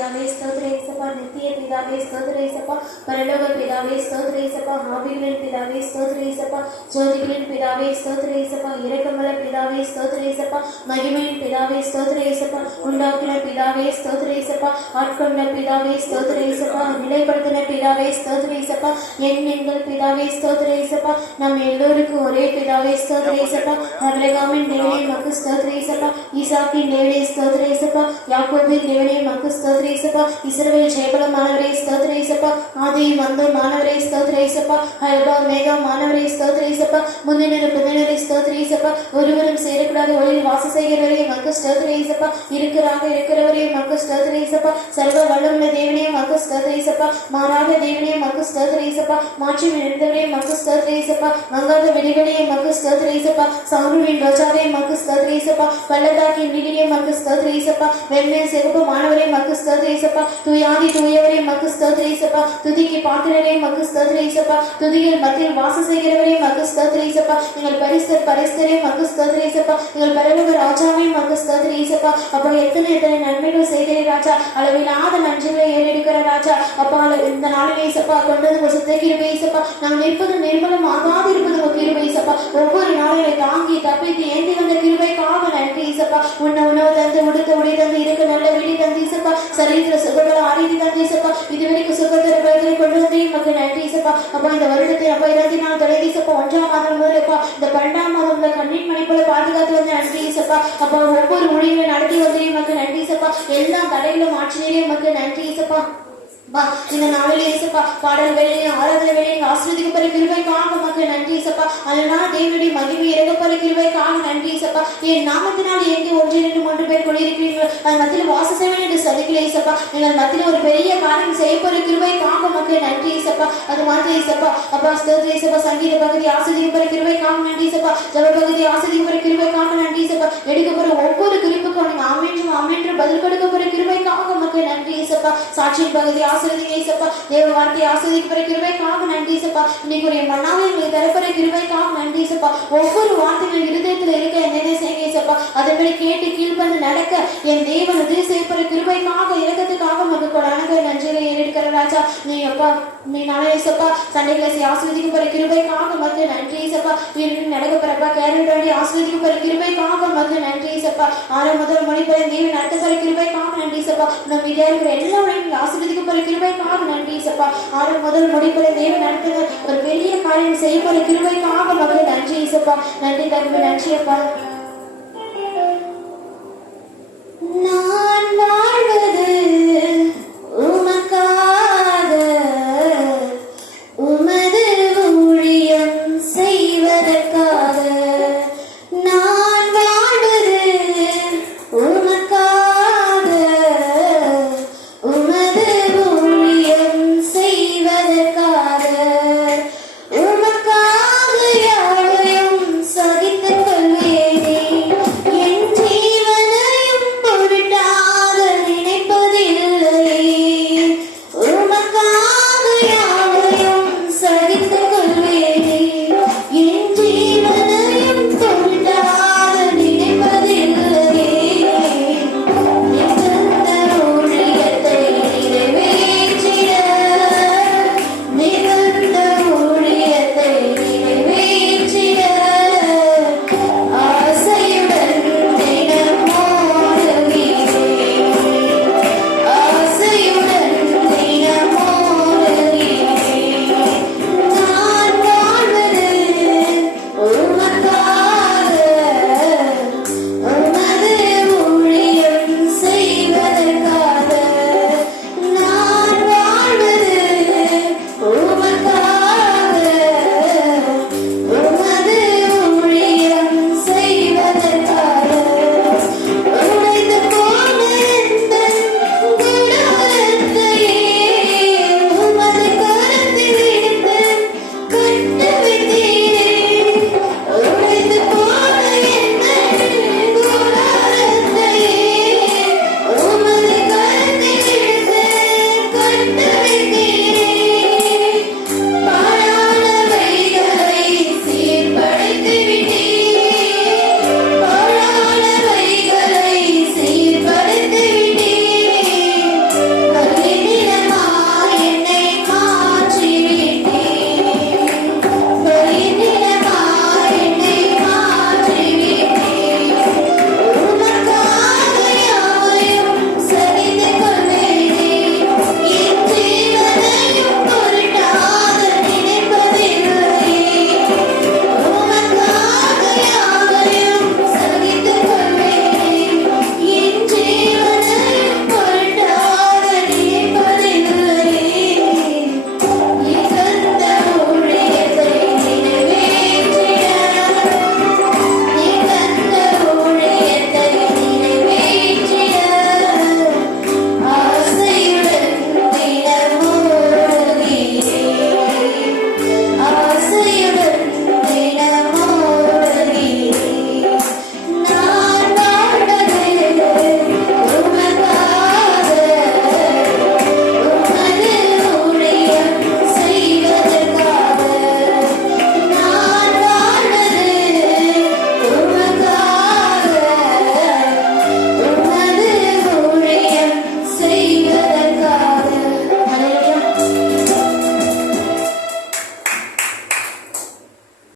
பிதாவே ஸ்தோத்திர இயேசப்பா. நித்திய பிதாவே ஸ்தோத்திர இயேசப்பா. பரலோக பிதாவே ஸ்தோத்திர இயேசப்பா. ஆவிகளின் பிதாவே ஸ்தோத்திர இயேசப்பா. ஜோதிகளின் பிதாவே ஸ்தோத்திர இயேசப்பா. இரக்கமுள்ள பிதாவே ஸ்தோத்திர இயேசப்பா. மகிமையின் பிதாவே ஸ்தோத்திர இயேசப்பா. உண்டாக்கின பிதாவே ஸ்தோத்திர இயேசப்பா. ஆட்கொண்ட பிதாவே ஸ்தோத்திர இயேசப்பா. நிலைப்படுத்தின பிதாவே ஸ்தோத்திர இயேசப்பா. எங்கள் பிதாவே ஸ்தோத்திர இயேசப்பா. நம் எல்லோருக்கும் ஒரே பிதாவே ஸ்தோத்திர இயேசப்பா. ஆபிரகாமின் தேவனே மக்கு ஸ்தோத்திர இயேசப்பா. ஈசாக்கின் தேவனே ஸ்தோத்திர இயேசப்பா. யாக்கோபின் தேவனே மக்கு ஸ்தோத்திர இயேசப்பா. இஸ்ரவேல் ஜெயபலமானவரே ஸ்தோத்திர இயேசப்பா. ஆதியும் அந்தும் மாணவரே ஸ்தோத்திர இயேசப்பா. அல்பா மேகா மாணவரே ஸ்தோத்திர இயேசப்பா. முந்தினரு புதினரை ஸ்தோத்திர இயேசப்பா. ஒருவரும் சேரக்கூடாத ஒளியில் வாசம் செய்கிறவரே மக்கு ஸ்தோத்திர இயேசப்பா. இருக்கிறவரே மக்கு ஸ்தோத்திர இயேசப்பா. சர்வ வல்லமுள்ள தேவனே மக்கு ஸ்தோத்திர இயேசப்பா. மாறாத தேவனே மக்கு ஸ்தோத்திர இயேசப்பா. மாற்றி விழுந்தவரே மக்கு ஸ்தோத்திர இயேசப்பா. மங்காத வெடிகளே மக்கு ஸ்தோத்திர இயேசப்பா. சவுருவின் ரோஜாவே மக்கு ஸ்தோத்திர இயேசப்பா. பள்ளத்தாக்கின் நீடிலே மக்கு ஸ்தோத்திர இயேசப்பா. வெண்மை சிவப்பு மாணவரே மக்கு ஸ்தோத்திர இயேசப்பா. தூயாதி தூயவரே மக்கு ஸ்தோத்திர இயேசப்பா. துதிக்கு பாத்திரரே மக்கு ஸ்தோத்திர இயேசப்பா. துதிகள் மத்தியில் வாசம் செய்கிறவரே மக்கு ஸ்தோத்திர இயேசப்பா. எங்கள் பரிசுத்தரே மக்கு ஸ்தோத்திர இயேசப்பா. எங்கள் பரலோக ராஜாவே மக்கு ஸ்தோத்திர இயேசப்பா. அப்பா எத்தனை நன்மைகள் செய்கிறே ராஜா. அளவில்லாத நன்றிகளை ஏறெடுக்கிற ராஜா. அப்பா இந்த நாளில் இயேசப்பா கொண்டு வந்து சுத்த கிருபை இயேசப்பா. நாங்கள் நிற்பது நிர்மலம் ஆகாது இருப்பது உங்க கிருபை இயேசப்பா. ஒவ்வொரு நாளையை தாங்கி தப்பித்து ஏந்தி வந்த கிருபைக்காக நன்றி இயேசப்பா. உணவு தந்து உடுத்த உடை தந்து இருக்க நல்ல வீடு தந்து இயேசப்பா. சரீர சுகங்களை ஆரோக்கிய தந்து இயேசப்பா. இதுவரைக்கும் சுகத்திர பயிர்களை கொண்டு வந்து மக்கள் நன்றி இயேசப்பா. அப்பா இந்த வருடத்தை அப்பா 24 தொடங்கி இயேசப்பா 1ஆம் மாதம் முதலப்பா இந்த 12ஆம் மாதம் கண்ணின் மணி போல பாதுகாத்து வந்து நன்றி இயேசப்பா. அப்பா ஒவ்வொரு மொழிகளை நடத்தி வந்து மக்கள் நன்றி இயேசப்பா. எல்லா தடைகளும் ஆட்சியிலே மக்கள் நன்றி இயேசப்பா. இந்த நாளில் இயேசப்பா பாடல் வேலையும் ஆராதனை வேலையும் ஆசீர்வதிக்கப்பட்ட கிருபைக்காக மக்கள் நன்றி இயேசப்பா. அதனால் தேவனுடைய மகிமை இறங்கப்பட்ட கிருபைக்காக நன்றி இயேசப்பா. என் நாமத்தினால் எங்கே 1-2-3 பேர் கொண்டிருக்கிறீர்கள் அது மத்தியில் வாசம் செய்வேன் என்று சொல்லிக்கல இயேசப்பா. எங்கள் மத்தியில் ஒரு பெரிய காரியம் செய்யப்பட்ட கிருபைக்காக மக்கள் நன்றி இயேசப்பா. அது மாதிரி இயேசப்பா அப்பா ஸ்தோத்திர இயேசப்பா. சங்கீத பகுதி ஆசீர்வதிக்கப்பட்ட கிருபைக்காக நன்றி இயேசப்பா. ஜெப பகுதி ஆசீர்வதிக்கப்பட்ட கிருபைக்காக நன்றி இயேசப்பா. எடுக்கப்படுற ஒவ்வொரு குறிப்புக்கும் நீங்க ஆமென்று பதில் கொடுக்கப்படுற கிருபைக்காக மக்கள் நன்றி இயேசப்பா. சாட்சியின் பகுதி ஆசீர்வதிங்க இயேசப்பா. தேவ வார்த்தை ஆசீர்வதிக்கப்பட்ட கிருபைக்காக நன்றி இயேசப்பா. இன்னைக்கு ஒரு மன்னாவை உங்களுக்கு தரப்பட கிருபைக்காக நன்றி இயேசப்பா. ஒவ்வொரு வார்த்தைகள் இருதயத்தில் இருக்க என்ன செய்யுங்க இயேசப்பா. அதன்படி கேட்டு கீழ்பந்து நடக்க என் தேவன் உதவி செய்யப்பட கிருபைக்காக இறக்கத்துக்காக மக்கள் அனைவரும் நன்றிகளை ஏறெடுக்கிற ராஜா. நீ அப்பா நீ நாளை இயேசப்பா சண்டைகளை ஆசீர்வதிக்கப்பட்ட கிருபைக்காக மக்கள் நன்றி இயேசப்பா. வீட்டில் நடக்கப்பறப்பா கேரட் வேண்டி ஆசீர்வதிக்கப்பட்ட கிருபைக்காக மக்கள் நன்றி இயேசப்பா. 6 முதல் மணி வரை தேவன் நடத்தப்பட கிருபைக்காக நன்றி இயேசப்பா. நம்ம வீட்டில் இருக்கிற எல்லா உலகங்களும் ஆசீர்வதிக்கப்பட்ட கிருபைக்காக நன்றி இயேசப்பா. 6 முதல் முடிப்பதை தேவன் நடத்துங்க ஒரு பெரிய காரியம் செய்யப்பட கிருபைக்காக மக்கள் நன்றி இயேசப்பா. நன்றி தம்பி நன்றி அப்பா. நான்